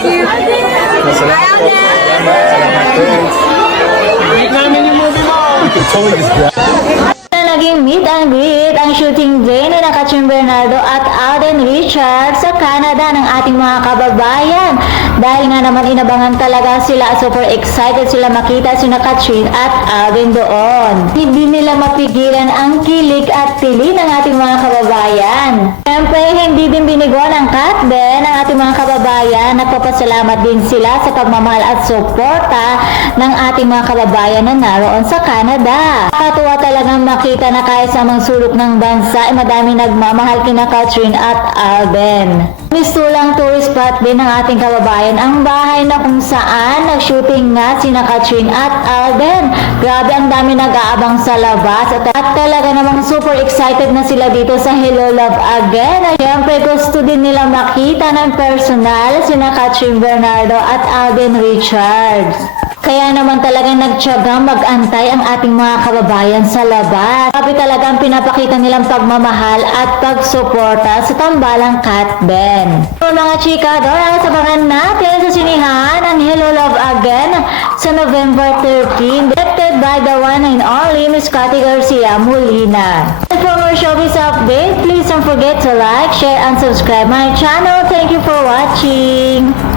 you. Salamat po. Salamat friends. Meet namin yung movie mo. We could totally just grab. Naging meet and greet ang shooting day ni Katrin Bernardo at Alden Richards sa Canada ng ating mga kababayan. Dahil nga naman inabangan talaga sila, super excited sila makita si Katrin at Alden doon. Hindi nila mapigilan ang kilig at tili ng ating mga kababayan. Siyempre, hindi din binigo ng Katben ng ating mga kababayan. Nagpapasalamat din sila sa pagmamahal at suporta ng ating mga kababayan na naroon sa Canada. Nakakatuwa talagang makita na kahit sa mga sulok ng bansa ay madami nagmamahal kina Katrin at Alden. Mistulang tourist spot din ng ating kababayan ang bahay na kung saan nag-shooting nga sina Katrin at Alden. Grabe, ang dami nag-aabang sa labas at talaga namang super excited na sila dito sa Hello Love Again. At syempre gusto din nila makita ng personal sina Katrin Bernardo at Alden Richards. Kaya naman talagang nagtiyagang mag-antay ang ating mga kababayan sa labas. Sabi talagang pinapakita nilang pagmamahal at pagsuporta sa tambalang Katben. So mga chika, doon sabangan natin sa sinihan ang Hello Love Again sa November 13, directed by the one and only Miss Cathy Garcia Molina. And for more showbiz update, please don't forget to like, share, and subscribe my channel. Thank you for watching.